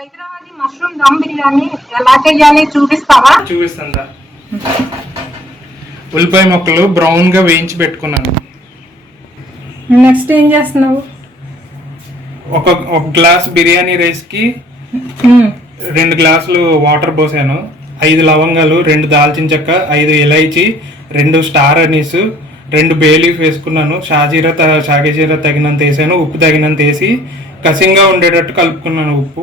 Hyderabadi mushroom dum biryani ఎలా చేయాలి చూపిస్తావా? చూపిస్తా. ఉల్లిపాయ ముక్కలు బ్రౌన్ గా వేయించి పెట్టుకున్నాను. నెక్స్ట్ ఏం చేస్తున్నావు? ఒక గ్లాస్ బిర్యానీ రైస్ కి 2 గ్లాసులు వాటర్ పోసాను. 5 లవంగాలు, 2 దాల్చిన చెక్క, 5 ఇలైచి, 2 స్టార్ అనీస్, 2 బే లీఫ్ వేసుకున్నాను. షాగీజీరా తగినంత వేసాను. ఉప్పు తగినంత వేసి కసింగా ఉండేటట్టు కలుపుకున్నాను. ఉప్పు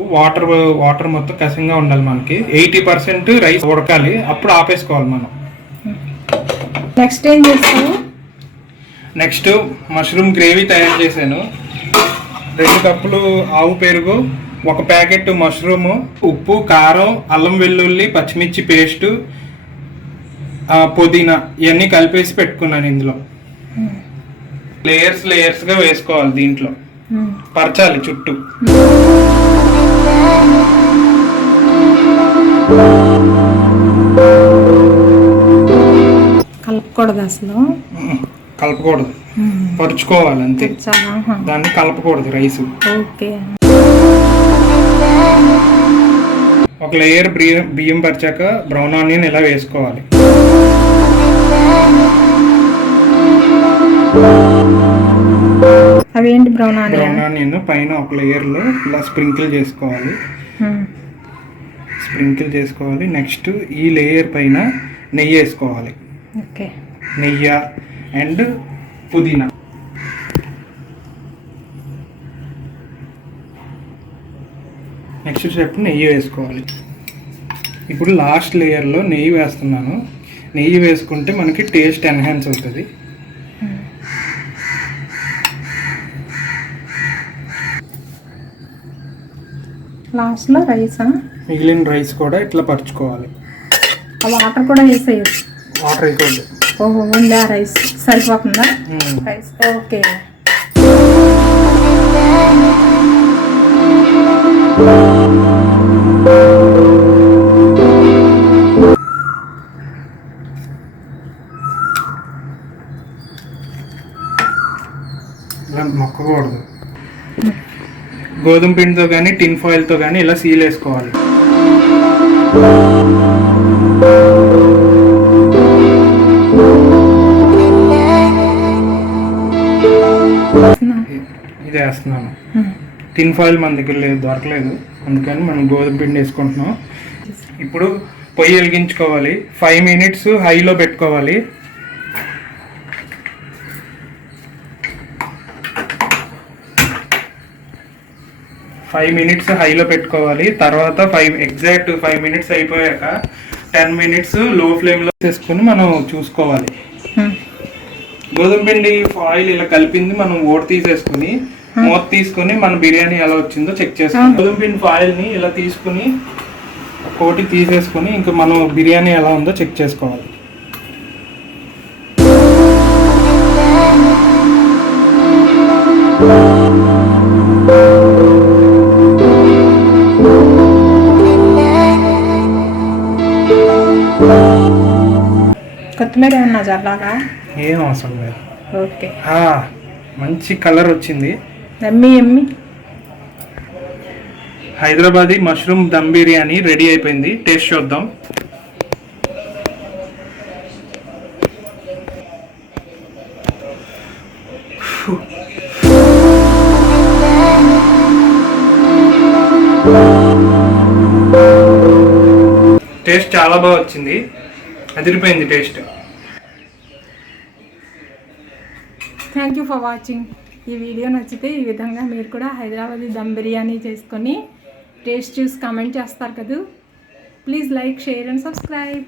వాటర్ మొత్తం కసింగా ఉండాలి. మనకి 80% రైస్ ఉడకాలి, అప్పుడు ఆపేసుకోవాలి మనం. నెక్స్ట్ ఏం చేస్తావు? నెక్స్ట్ మష్రూమ్ గ్రేవీ తయారు చేశాను. 2 కప్పులు ఆవు పెరుగు, 1 ప్యాకెట్ మష్రూము, ఉప్పు, కారం, అల్లం వెల్లుల్లి, పచ్చిమిర్చి పేస్టు, పుదీనా ఇవన్నీ కలిపేసి పెట్టుకున్నాను. ఇందులో లేయర్స్గా వేసుకోవాలి. దీంట్లో పరచాలి చుట్టూ. కలపకూడదు, అసలు కలపకూడదు, పరుచుకోవాలి అంతే. దాన్ని కలపకూడదు రైస్. ఓకే. ఒక లేయర్ బియ్యం పరిచాక బ్రౌన్ ఆనియన్ ఇలా వేసుకోవాలి. అవేంటి? బ్రౌన్ ఆనియన్ పైన ఒక లేయర్లో ఇలా స్ప్రింకిల్ చేసుకోవాలి. నెక్స్ట్ ఈ లేయర్ పైన నెయ్యి వేసుకోవాలి. ఓకే. నెయ్యి అండ్ పుదీనా. నెక్స్ట్ స్టెప్ నెయ్యి వేసుకోవాలి. ఇప్పుడు లాస్ట్ లేయర్లో నెయ్యి వేస్తున్నాను. నెయ్యి వేసుకుంటే మనకి టేస్ట్ ఎన్హాన్స్ అవుతుంది. లాస్ట్లో రైస్, మిగిలిన రైస్ కూడా ఇట్లా పరుచుకోవాలి. వాటర్ కూడా వేసేయచ్చు. వాటర్ వేయకూడదు. ఓహో, ఉందా? రైస్ సరిపోతుందా? Rice okay. ఇలా మొక్కకూడదు. గోధుమ పిండితో కానీ టిన్ ఫాయిల్తో కానీ ఇలా సీల్ వేసుకోవాలి. ఇది వేస్తున్నాను. టిన్ ఫాయిల్ మన దగ్గర దొరకలేదు, అందుకని మనం గోధుమ పిండి వేసుకుంటున్నాం. ఇప్పుడు పొయ్యి వెలిగించుకోవాలి. 5 minutes హైలో పెట్టుకోవాలి. తర్వాత ఎగ్జాక్ట్ 5 minutes అయిపోయాక 10 minutes లో ఫ్లేమ్లో వేసుకొని మనం చూసుకోవాలి. గోధుమ పిండి ఆయిల్ ఇలా కలిపింది మనం ఓడి తీసేసుకుని మూత తీసుకుని మన బిర్యానీ ఎలా వచ్చిందో చెక్ చేసుకోవాలి. గోధుమ పిండి ఆయిల్ని ఇలా తీసుకుని కోటి తీసేసుకుని ఇంకా మనం బిర్యానీ ఎలా ఉందో చెక్ చేసుకోవాలి. కొత్తిమీర ఏమన్నా చల్లాలా? ఏం అవసరం లేదు. ఓకే. మంచి కలర్ వచ్చింది. ఎమ్మి హైదరాబాదీ మష్రూమ్ దమ్ బిర్యానీ రెడీ అయిపోయింది. టేస్ట్ చూద్దాం. టేస్ట్ చాలా బాగా వచ్చింది, అదిరిపోయింది taste. Thank you for watching. ఈ వీడియో నచ్చితే ఈ విధంగా మీరు కూడా హైదరాబాదీ దమ్ బిర్యానీ చేసుకొని టేస్ట్ చూసి కామెంట్ చేస్తారు కదా. Please like, share and subscribe.